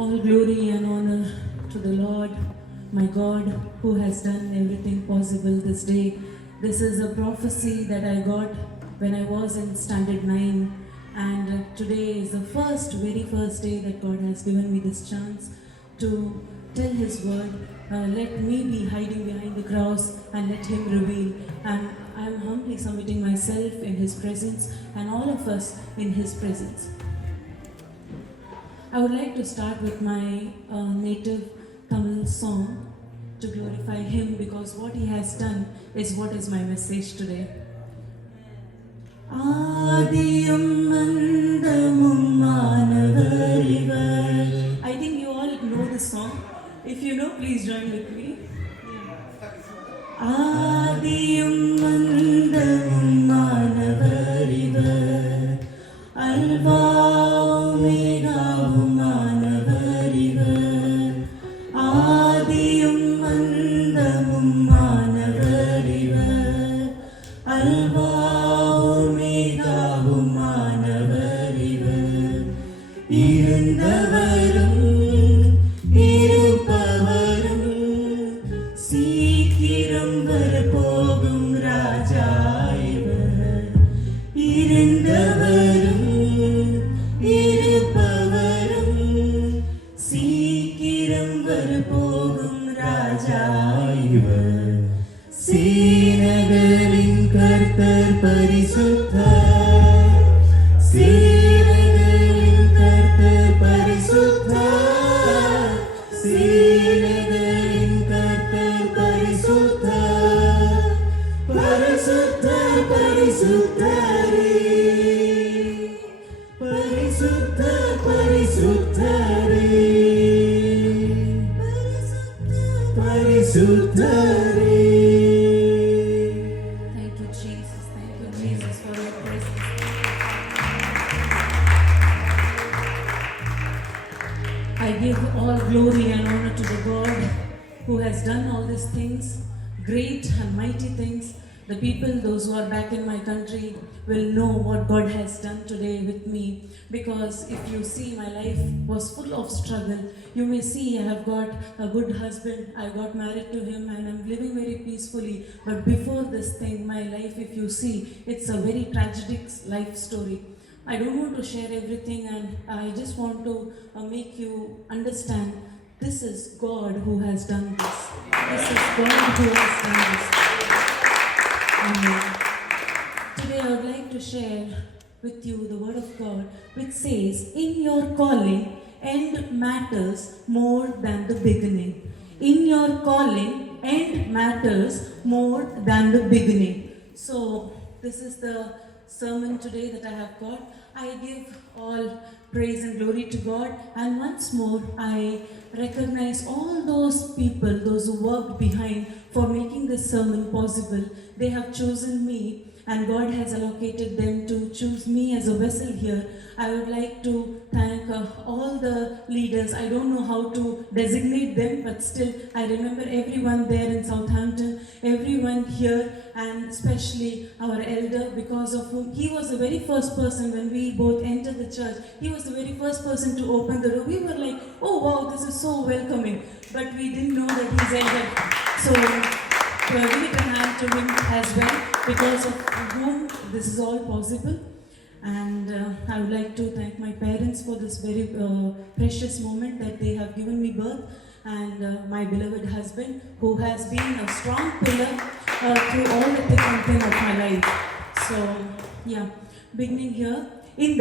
All glory and honor to the Lord, my God, who has done everything possible this day. This is a prophecy that I got when I was in Standard 9, and today is the very first day that God has given me this chance to tell His word. Let me be hiding behind the cross and let Him reveal. And I am humbly submitting myself in His presence and all of us in His presence. I would like to start with my native Tamil song to glorify Him, because what He has done is what is my message today. I think you all know this song. If you know, please join with me. Thank you, Jesus. Thank you, Jesus, for your presence. I give all glory and honor to the God who has done all these things, great and mighty things. The people, those who are back in my country, will know what God has done today with me. Because if you see, my life was full of struggle. You may see I have got a good husband, I got married to him, and I'm living very peacefully. But before this thing, my life, if you see, it's a very tragic life story. I don't want to share everything, and I just want to make you understand this is God who has done this. This is God who has done this. Today I would like to share with you the word of God, which says, in your calling, end matters more than the beginning. In your calling, end matters more than the beginning. So this is the sermon today that I have got. I give all praise and glory to God, and once more I recognize all those people, those who worked behind for making this sermon possible. They have chosen me, and God has allocated them to choose me as a vessel here. I would like to thank all the leaders. I don't know how to designate them, but still I remember everyone there in Southampton, everyone here, and especially our elder, because of whom he was the very first person when we both entered the church. He was the very first person to open the door. We were like, oh wow, this is so welcoming, but we didn't know that he's elder. So give it a hand to him as well, because of whom this is all possible. And I would like to thank my parents for this very precious moment that they have given me birth, and my beloved husband, who has been a strong pillar through all the thick and thin of my life. So yeah, beginning here, in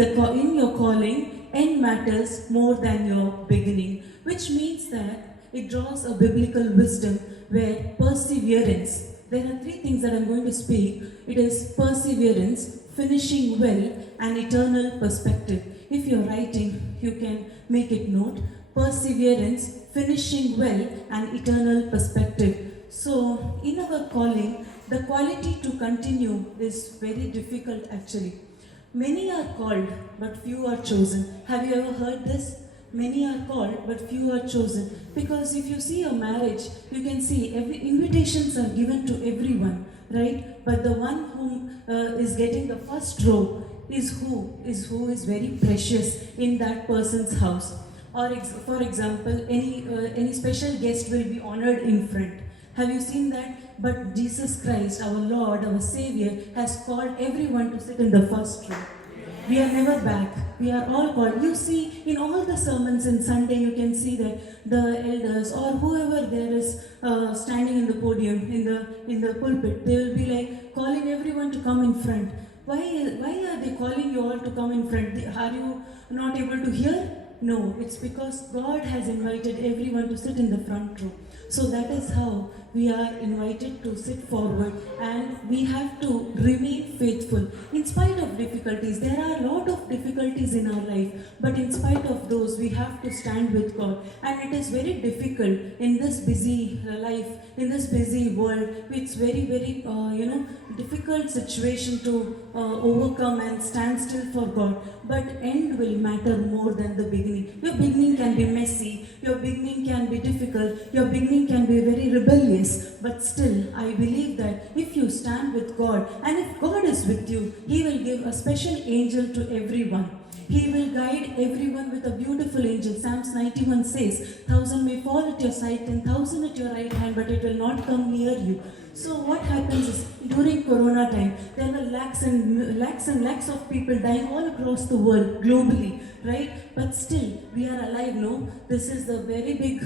your calling, end matters more than your beginning, which means that it draws a biblical wisdom where perseverance. There are three things that I'm going to speak. It is perseverance, finishing well, and eternal perspective. If you're writing, you can make it note. Perseverance, finishing well, and eternal perspective. So, in our calling, the quality to continue is very difficult actually. Many are called, but few are chosen. Have you ever heard this? Many are called, but few are chosen. Because if you see a marriage, you can see invitations are given to everyone, right? But the one who is getting the first row is who is very precious in that person's house. Or for example, any special guest will be honored in front. Have you seen that? But Jesus Christ, our Lord, our Savior, has called everyone to sit in the first row. We are never back. We are all called. You see, in all the sermons in Sunday, you can see that the elders or whoever there is standing in the podium, in the pulpit, they will be like calling everyone to come in front. Why are they calling you all to come in front? Are you not able to hear? No, it's because God has invited everyone to sit in the front row. So that is how we are invited to sit forward, and we have to remain faithful. In spite of difficulties, there are a lot of difficulties in our life, but in spite of those, we have to stand with God. And it is very difficult in this busy life, in this busy world. It's very, difficult situation to overcome and stand still for God. But end will matter more than the beginning. Your beginning can be messy, your beginning can be difficult, your beginning can be very rebellious, but still, I believe that if you stand with God and if God is with you, He will give a special angel to everyone. He will guide everyone with a beautiful angel. Psalms 91 says, 1,000 may fall at your side, 10,000 at your right hand, but it will not come near you. So what happens is, during Corona time, there were lakhs and lakhs of people dying all across the world, globally, right? But still, we are alive, no? This is the very big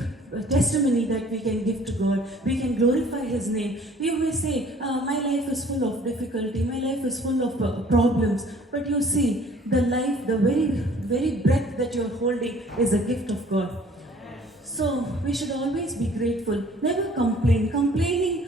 testimony that we can give to God. We can glorify His name. You may say, my life is full of difficulty, my life is full of problems. But you see, the life, the very breath that you're holding is a gift of God. So we should always be grateful. Never complain. Complaining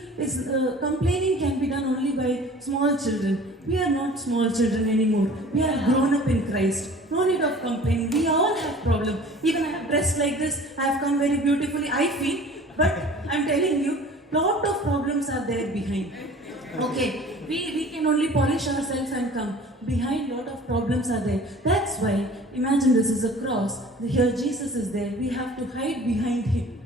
can be done only by small children. We are not small children anymore. We are grown up in Christ. No need of complaining. We all have problems. Even I have dressed like this. I have come very beautifully. I feel, but I'm telling you, lot of problems are there behind. Okay, we can only polish ourselves and come. Behind lot of problems are there. That's why, imagine this is a cross. Here Jesus is there. We have to hide behind Him.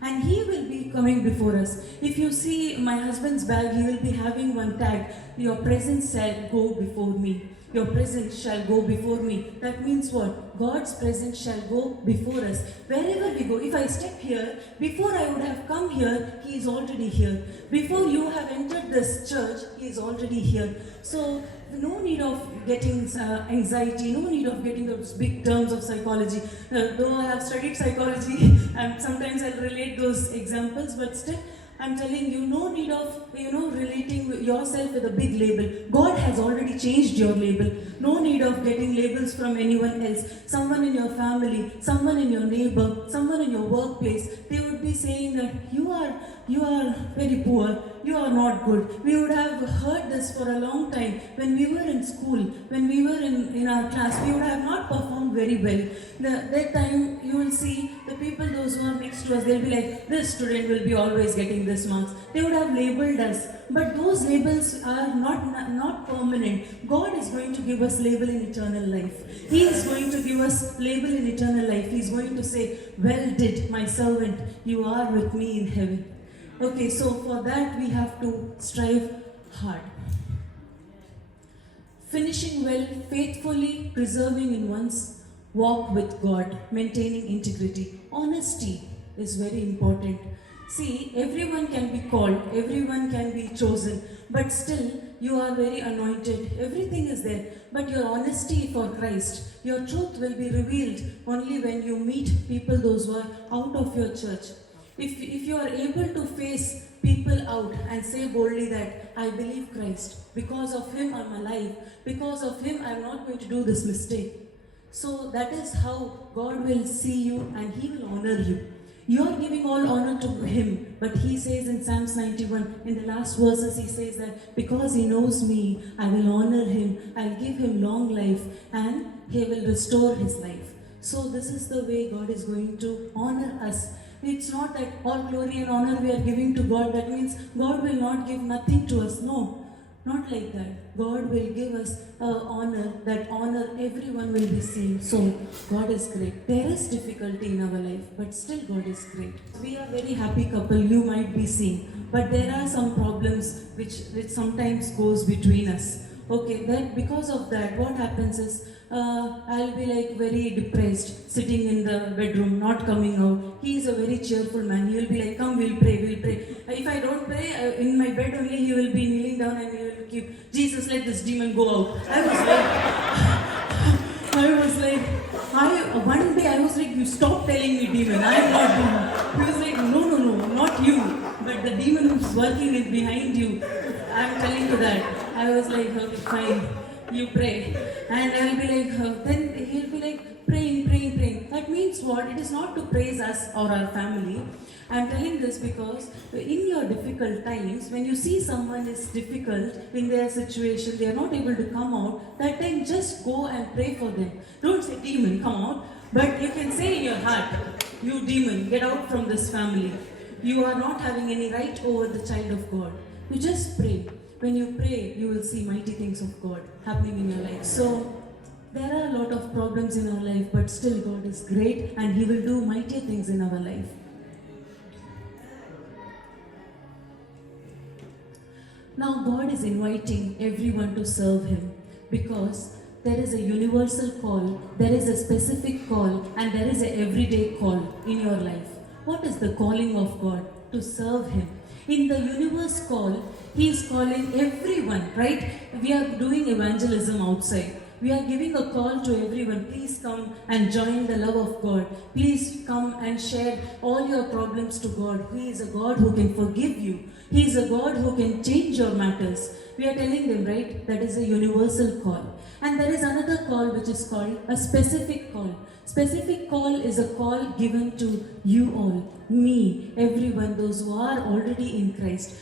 And He will be coming before us. If you see my husband's bag, he will be having one tag. Your presence shall go before me. Your presence shall go before me. That means what? God's presence shall go before us. Wherever we go, if I step here, before I would have come here, He is already here. Before you have entered this church, He is already here. So, no need of getting anxiety, no need of getting those big terms of psychology. Though I have studied psychology, and sometimes I'll relate those examples, but still, I'm telling you, no need of, relating yourself with a big label. God has already changed your label. No need of getting labels from anyone else. Someone in your family, someone in your neighbor, someone in your workplace, they would be saying that you are very poor, you are not good. We would have heard this for a long time. When we were in school, when we were in our class, we would have not performed very well. That time, you will see the people, those who are next to us, they'll be like, this student will be always getting this marks. They would have labeled us. But those labels are not permanent. God is going to give us label in eternal life. He is going to give us label in eternal life. He is going to say, well did, my servant, you are with me in heaven. Okay, so for that we have to strive hard. Finishing well, faithfully preserving in one's walk with God, maintaining integrity. Honesty is very important. See, everyone can be called, everyone can be chosen, but still you are very anointed. Everything is there, but your honesty for Christ, your truth will be revealed only when you meet people, those who are out of your church. If you are able to face people out and say boldly that I believe Christ, because of Him I'm alive, because of Him I'm not going to do this mistake. So that is how God will see you and He will honor you. You are giving all honor to Him, but He says in Psalms 91, in the last verses He says that because He knows me, I will honor Him, I'll give Him long life and He will restore His life. So this is the way God is going to honor us. It's not that all glory and honor we are giving to God. That means God will not give nothing to us. No, not like that. God will give us honor. That honor everyone will be seen. So God is great. There is difficulty in our life, but still God is great. We are very happy couple, you might be seeing. But there are some problems which sometimes goes between us. Okay, then because of that, what happens is I'll be like very depressed, sitting in the bedroom, not coming out. He is a very cheerful man. He will be like, come, we'll pray, we'll pray. If I don't pray, in my bed only, he will be kneeling down and he will keep, Jesus, let this demon go out. One day I was like, you stop telling me demon, I am not demon. He was like, no, not you, but the demon who's working is behind you. I am telling you that. I was like, okay, fine, you pray. And I'll be like, then he'll be like, praying. That means what? It is not to praise us or our family. I'm telling this because in your difficult times, when you see someone is difficult in their situation, they are not able to come out, that time just go and pray for them. Don't say, demon, come out. But you can say in your heart, you demon, get out from this family. You are not having any right over the child of God. You just pray. When you pray, you will see mighty things of God happening in your life. So, there are a lot of problems in our life, but still God is great and He will do mighty things in our life. Now God is inviting everyone to serve Him because there is a universal call, there is a specific call, and there is an everyday call in your life. What is the calling of God? To serve Him. In the universe call, He is calling everyone, right? We are doing evangelism outside. We are giving a call to everyone. Please come and join the love of God. Please come and share all your problems to God. He is a God who can forgive you. He is a God who can change your matters. We are telling them, right? That is a universal call. And there is another call which is called a specific call. Specific call is a call given to you all, me, everyone, those who are already in Christ.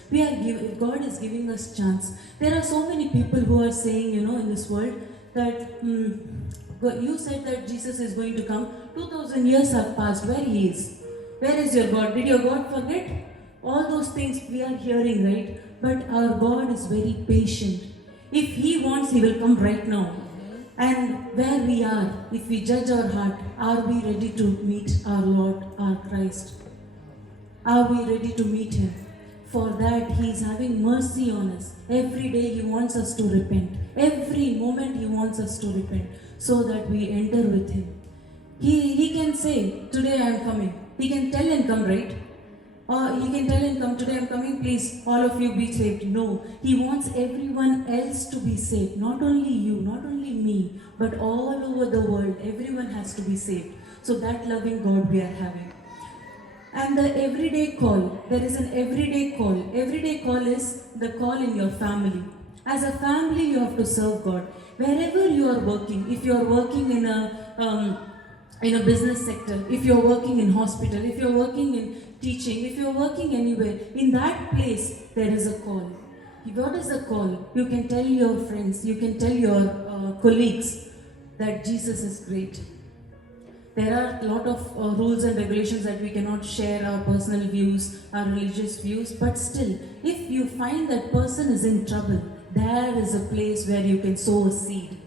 God is giving us chance. There are so many people who are saying, in this world, that you said that Jesus is going to come. 2000 years have passed. Where He is? Where is your God? Did your God forget? All those things we are hearing, right? But our God is very patient. If He wants, He will come right now. And where we are, if we judge our heart, are we ready to meet our Lord, our Christ? Are we ready to meet Him? For that, He is having mercy on us. Every day He wants us to repent. Every moment He wants us to repent so that we enter with Him. He can say, today I am coming. He can tell and come, right? Or He can tell and come, today I am coming, please, all of you be saved. No, He wants everyone else to be saved. Not only you, not only me, but all over the world, everyone has to be saved. So that loving God we are having. And the everyday call, there is an everyday call. Everyday call is the call in your family. As a family, you have to serve God. Wherever you are working, if you are working in a business sector, if you are working in hospital, if you are working in teaching, if you are working anywhere, in that place, there is a call. What is the call? You can tell your friends, you can tell your colleagues that Jesus is great. There are a lot of rules and regulations that we cannot share our personal views, our religious views, but still, if you find that person is in trouble, there is a place where you can sow a seed.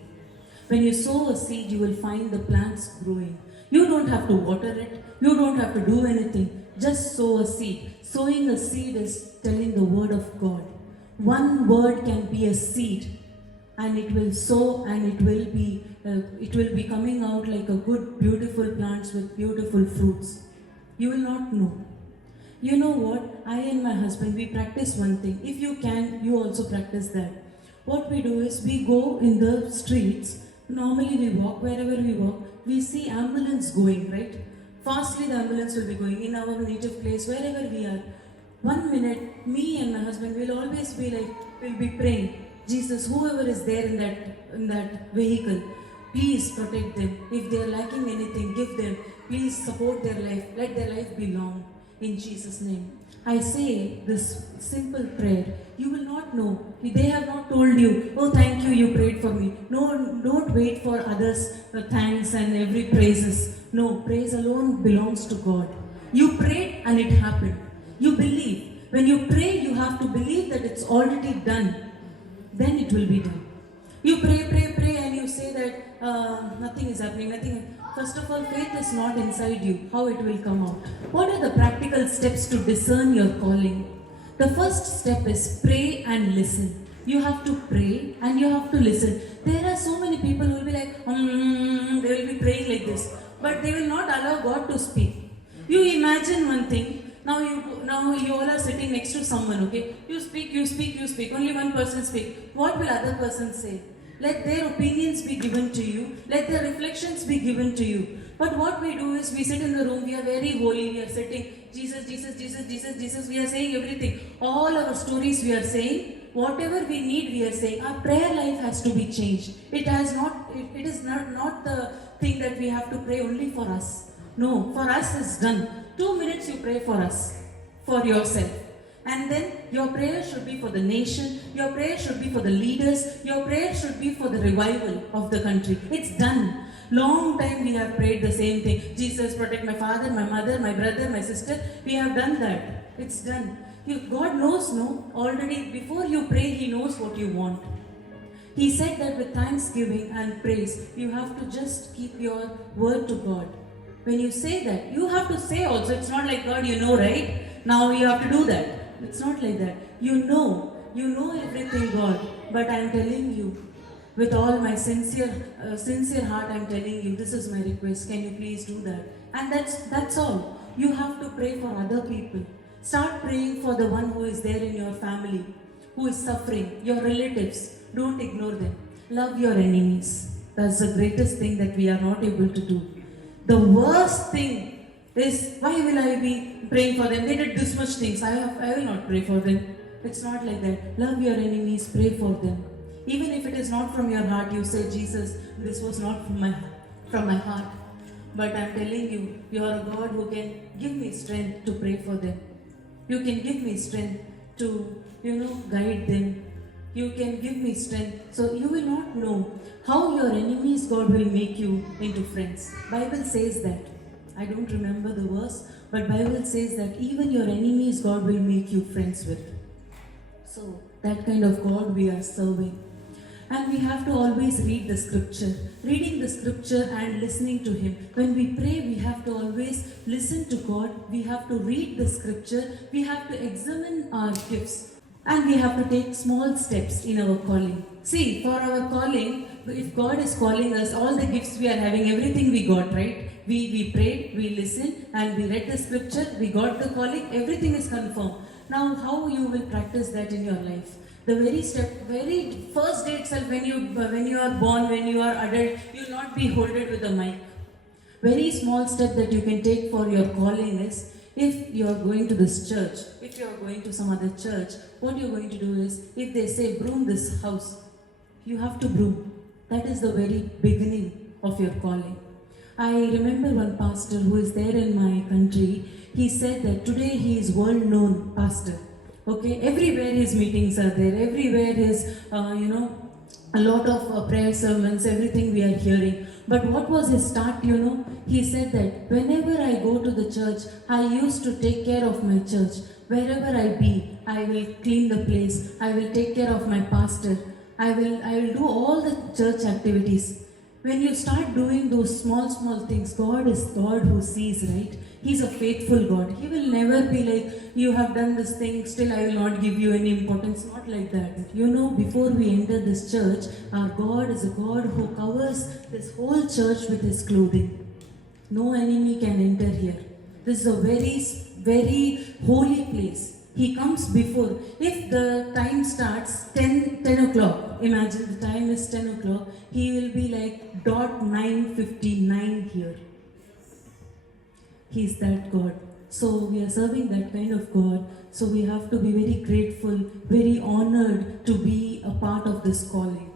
When you sow a seed, you will find the plants growing. You don't have to water it, you don't have to do anything, just sow a seed. Sowing a seed is telling the word of God. One word can be a seed, and it will sow and it will be coming out like a good beautiful plants with beautiful fruits. You will not know. You know what? I and my husband, we practice one thing. If you can, you also practice that. What we do is we go in the streets. Normally we walk, wherever we walk, we see ambulance going, right? Fastly the ambulance will be going in our native place, wherever we are. 1 minute, me and my husband will always be like, we'll be praying. Jesus, whoever is there in that vehicle, please protect them. If they are lacking anything, give them. Please support their life. Let their life be long. In Jesus' name. I say this simple prayer. You will not know. They have not told you, oh thank you, you prayed for me. No, don't wait for others' thanks and every praises. No, praise alone belongs to God. You prayed and it happened. You believe. When you pray, you have to believe that it's already done. Then it will be done. You pray, and you say that nothing is happening, First of all, faith is not inside you. How it will come out? What are the practical steps to discern your calling? The first step is pray and listen. You have to pray and you have to listen. There are so many people who will be like, they will be praying like this, but they will not allow God to speak. You imagine one thing. Now you all are sitting next to someone. Okay, you speak, you speak, you speak. Only one person speak. What will other person say? Let their opinions be given to you. Let their reflections be given to you. But what we do is we sit in the room, we are very holy, we are sitting, Jesus, Jesus, Jesus, Jesus, Jesus, we are saying everything. All our stories we are saying, whatever we need we are saying. Our prayer life has to be changed. It is not the thing that we have to pray only for us. No, for us is done. 2 minutes you pray for us, for yourself. And then your prayer should be for the nation, your prayer should be for the leaders, your prayer should be for the revival of the country. It's done. Long time we have prayed the same thing. Jesus, protect my father, my mother, my brother, my sister. We have done that. It's done. God knows, no? Already before you pray, He knows what you want. He said that with thanksgiving and praise, you have to just keep your word to God. When you say that, you have to say also. It's not like, God, you know, right? Now you have to do that. It's not like that. You know everything, God. But I'm telling you, with all my sincere heart, I'm telling you, this is my request. Can you please do that? And that's all. You have to pray for other people. Start praying for the one who is there in your family, who is suffering, your relatives. Don't ignore them. Love your enemies. That's the greatest thing that we are not able to do. The worst thing is, why will I be praying for them? They did this much things. I will not pray for them. It's not like that. Love your enemies. Pray for them. Even if it is not from your heart, you say, Jesus, this was not from my heart. But I'm telling you, you are a God who can give me strength to pray for them. You can give me strength to, guide them. You can give me strength. So you will not know how your enemies, God will make you into friends. Bible says that. I don't remember the verse, but Bible says that even your enemies, God will make you friends with. So that kind of God we are serving. And we have to always read the scripture. Reading the scripture and listening to Him. When we pray, we have to always listen to God. We have to read the scripture. We have to examine our gifts. And we have to take small steps in our calling. See, for our calling, if God is calling us, all the gifts we are having, everything we got, right? We prayed, we listened, and we read the scripture, we got the calling, everything is confirmed. Now, how you will practice that in your life? The very first day itself, when you are born, when you are adult, you will not be holded with a mic. Very small step that you can take for your calling is, if you are going to this church, if you are going to some other church, what you are going to do is, if they say broom this house, you have to broom. That is the very beginning of your calling. I remember one pastor who is there in my country. He said that today he is world known pastor. Okay, everywhere his meetings are there, everywhere his, a lot of prayer sermons, everything we are hearing. But what was his start, He said that whenever I go to the church, I used to take care of my church. Wherever I be, I will clean the place, I will take care of my pastor, I will do all the church activities. When you start doing those small things, God is God who sees, right? He's a faithful God. He will never be like, you have done this thing, still I will not give you any importance. Not like that. Before we enter this church, our God is a God who covers this whole church with His clothing. No enemy can enter here. This is a very, very holy place. He comes before. If the time starts 10 o'clock, imagine the time is 10 o'clock, He will be like dot 9:59 here. He's that God. So we are serving that kind of God. So we have to be very grateful, very honored to be a part of this calling.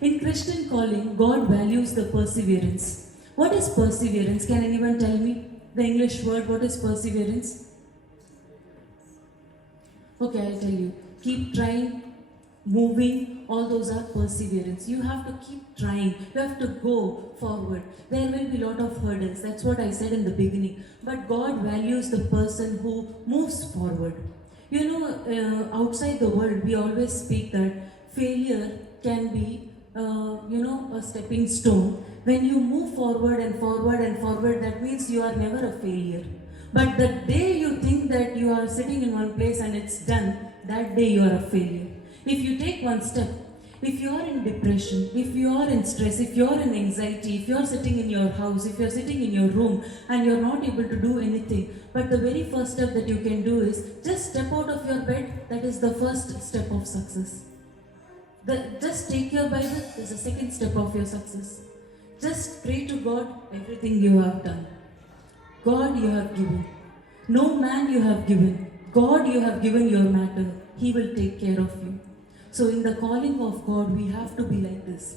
In Christian calling, God values the perseverance. What is perseverance? Can anyone tell me the English word? What is perseverance? Okay, I'll tell you. Keep trying, moving, all those are perseverance. You have to keep trying. You have to go forward. There will be a lot of hurdles. That's what I said in the beginning. But God values the person who moves forward. Outside the world, we always speak that failure can be, a stepping stone. When you move forward and forward and forward, that means you are never a failure. But the day you think that you are sitting in one place and it's done, that day you are a failure. If you take one step, if you are in depression, if you are in stress, if you are in anxiety, if you are sitting in your house, if you are sitting in your room and you are not able to do anything, but the very first step that you can do is just step out of your bed. That is the first step of success. Just take your Bible, is the second step of your success. Just pray to God everything you have done. God you have given. No man you have given. God you have given your matter. He will take care of you. So in the calling of God, we have to be like this.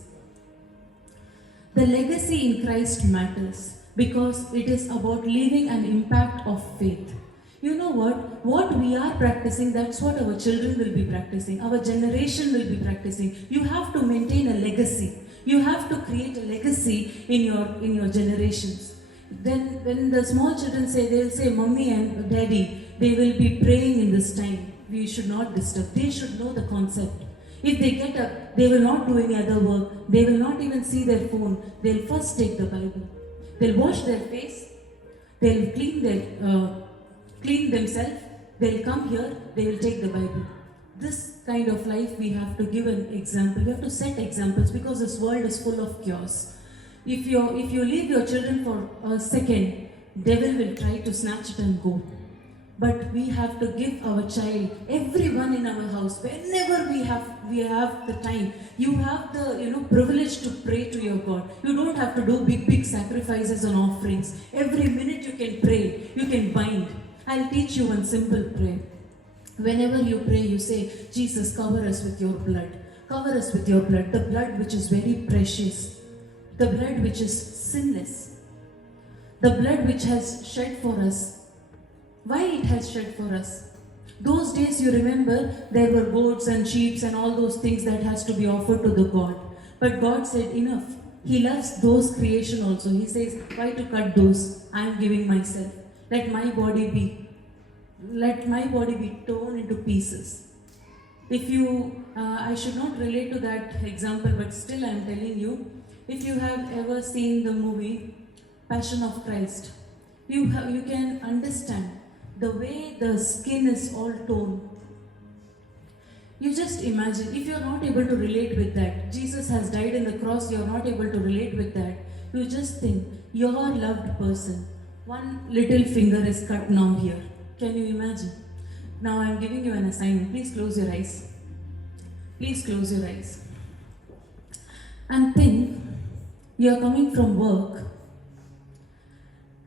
The legacy in Christ matters because it is about leaving an impact of faith. You know what? What we are practicing, that's what our children will be practicing. Our generation will be practicing. You have to maintain a legacy. You have to create a legacy in your generations. Then when the small children say, they will say, Mummy and Daddy, they will be praying in this time. We should not disturb. They should know the concept. If they get up, they will not do any other work. They will not even see their phone. They'll first take the Bible. They'll wash their face. They'll clean themselves. They'll come here. They will take the Bible. This kind of life we have to give an example. We have to set examples because this world is full of chaos. If you leave your children for a second, devil will try to snatch it and go. But we have to give our child, everyone in our house, whenever we have the time, you have the privilege to pray to your God. You don't have to do big sacrifices and offerings. Every minute you can pray, you can bind. I'll teach you one simple prayer. Whenever you pray, you say, Jesus, cover us with your blood. Cover us with your blood, the blood which is very precious, the blood which is sinless, the blood which has shed for us. Why it has shed for us? Those days you remember there were goats and sheep and all those things that has to be offered to the God. But God said enough. He loves those creation also. He says, why to cut those? I am giving myself. Let my body be torn into pieces. If you, I should not relate to that example, but still I am telling you, if you have ever seen the movie Passion of Christ, you can understand the way the skin is all torn. You just imagine, if you are not able to relate with that, Jesus has died on the cross, you are not able to relate with that, you just think, your loved person, one little finger is cut now here. Can you imagine? Now I am giving you an assignment. Please close your eyes. Please close your eyes. And think, you are coming from work,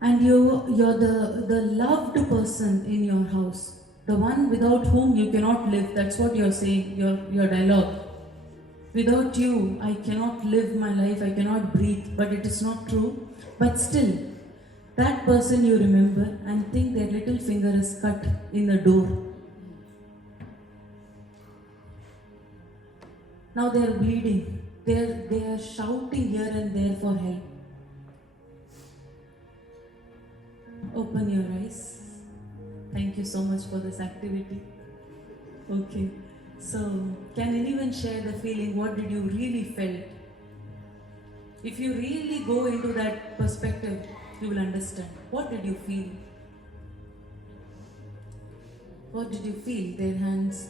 and you're the loved person in your house, the one without whom you cannot live. That's what you're saying, your dialogue. Without you, I cannot live my life, I cannot breathe. But it is not true. But still, that person you remember and think their little finger is cut in the door. Now they are bleeding. They are shouting here and there for help. Open your eyes. Thank you so much for this activity. Okay. So, can anyone share the feeling? What did you really felt? If you really go into that perspective, you will understand. What did you feel? What did you feel? Their hands.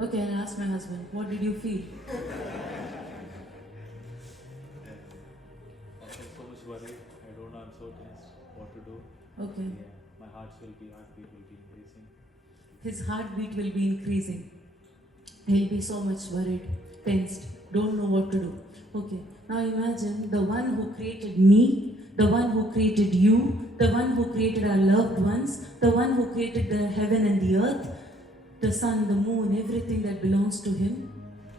Okay, I'll ask my husband. What did you feel? I felt so much worried. I don't know, I'm so tense. What to do? Okay. Yeah. My heartbeat will be increasing. His heartbeat will be increasing. He'll be so much worried, tensed, don't know what to do. Okay, now imagine the one who created me, the one who created you, the one who created our loved ones, the one who created the heaven and the earth, the sun, the moon, everything that belongs to him.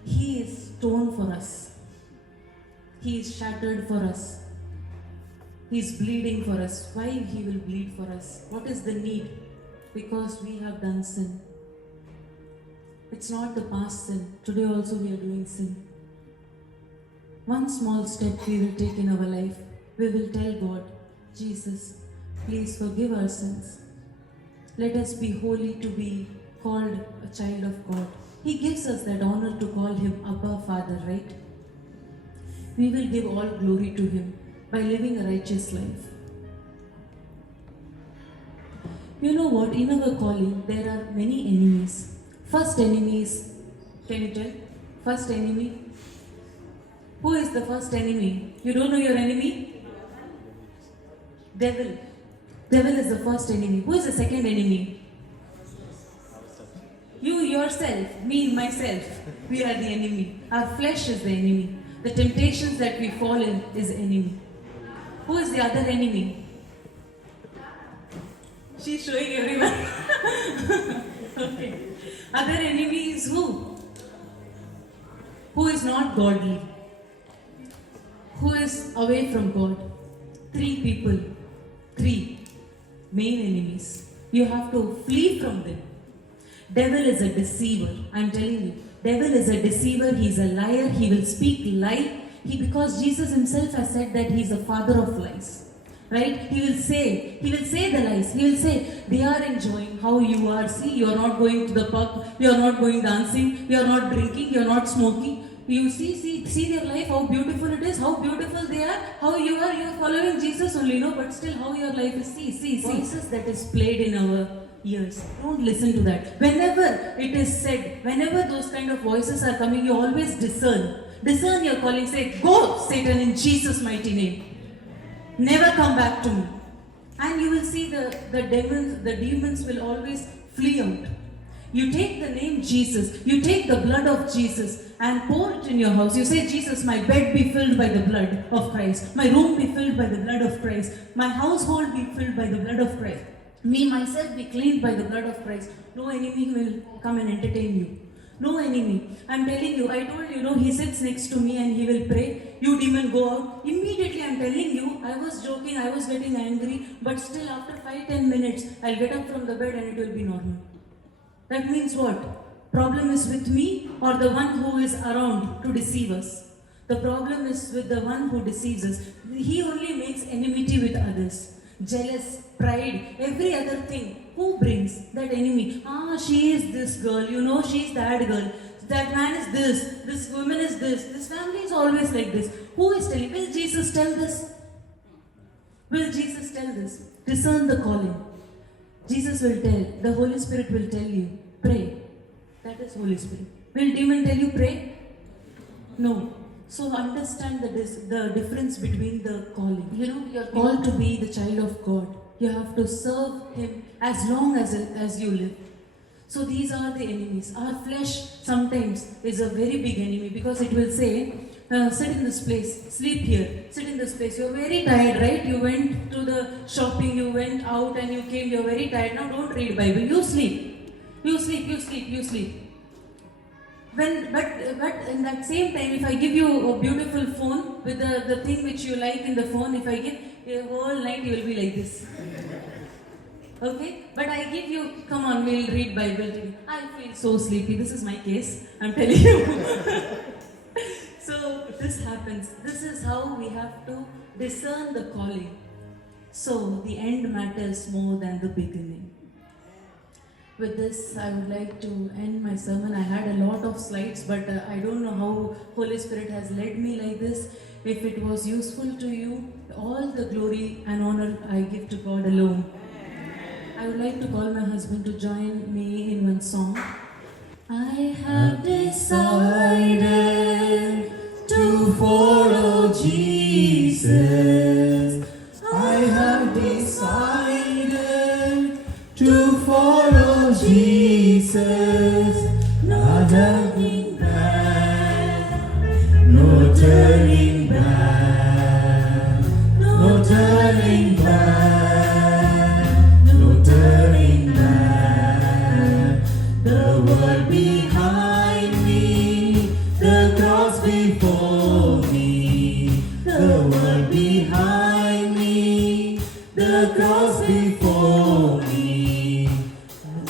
He is torn for us. He is shattered for us. He is bleeding for us. Why he will bleed for us? What is the need? Because we have done sin. It's not the past sin. Today also we are doing sin. One small step we will take in our life. We will tell God, Jesus, please forgive our sins. Let us be holy to be called a child of God. He gives us that honor to call him Abba, Father, right? We will give all glory to him by living a righteous life. You know what? In our calling, there are many enemies. First enemy is Can you tell? First enemy. Who is the first enemy? You don't know your enemy? Devil. Devil is the first enemy. Who is the second enemy? You yourself, me, myself. We are the enemy. Our flesh is the enemy. The temptations that we fall in is enemy. Who is the other enemy? She's showing everyone. Okay. Other enemy is who? Who is not godly? Who is away from God? 3 people. 3 main enemies. You have to flee from them. Devil is a deceiver. I'm telling you. Devil is a deceiver. He's a liar. He will speak lie. Because Jesus himself has said that he's the father of lies. Right? He will say the lies. He will say, they are enjoying how you are. See, you are not going to the pub. You are not going dancing. You are not drinking. You are not smoking. You see their life, how beautiful it is, how beautiful they are, how you are following Jesus only, no, but still how your life is, see, voices that is played in our ears. Don't listen to that. Whenever it is said, whenever those kind of voices are coming, you always discern your calling, say, go Satan in Jesus' mighty name. Never come back to me. And you will see the demons will always flee out. You take the name Jesus, you take the blood of Jesus and pour it in your house. You say, Jesus, my bed be filled by the blood of Christ. My room be filled by the blood of Christ. My household be filled by the blood of Christ. Me, myself be cleaned by the blood of Christ. No enemy will come and entertain you. No enemy. I'm telling you, I told you, he sits next to me and he will pray. You demon, go out. Immediately, I'm telling you, I was joking, I was getting angry, but still after 5-10 minutes, I'll get up from the bed and it will be normal. That means what? Problem is with me or the one who is around to deceive us. The problem is with the one who deceives us. He only makes enmity with others. Jealous, pride, every other thing. Who brings that enemy? She is this girl, she's that girl. That man is this woman is this family is always like this. Who is telling? Will Jesus tell this? Will Jesus tell this? Discern the calling. Jesus will tell, the Holy Spirit will tell you, pray. That is Holy Spirit. Will demon tell you pray? No. So understand the difference between the calling. You're called to be the child of God. You have to serve Him as long as you live. So these are the enemies. Our flesh sometimes is a very big enemy because it will say, sit in this place, sleep here, sit in this place. You're very tired, right? You went to the shopping, you went out and you came, you're very tired. Now don't read Bible, you sleep. You sleep. But in that same time, if I give you a beautiful phone with the thing which you like in the phone, if I give a whole night, you will be like this. Okay? But I give you, come on, we'll read Bible today. I feel so sleepy. This is my case, I'm telling you. So this happens. This is how we have to discern the calling. So the end matters more than the beginning. With this, I would like to end my sermon. I had a lot of slides, but I don't know how Holy Spirit has led me like this. If it was useful to you, all the glory and honor I give to God alone. I would like to call my husband to join me in one song. I have decided to follow Jesus. I have decided to follow Jesus. No turning back, no turning back, no turning back, no turning back. The world behind me, the cross before me. The world behind me, the cross before me.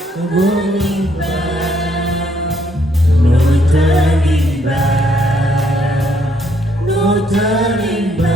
No turning back, no turning back, no turning back.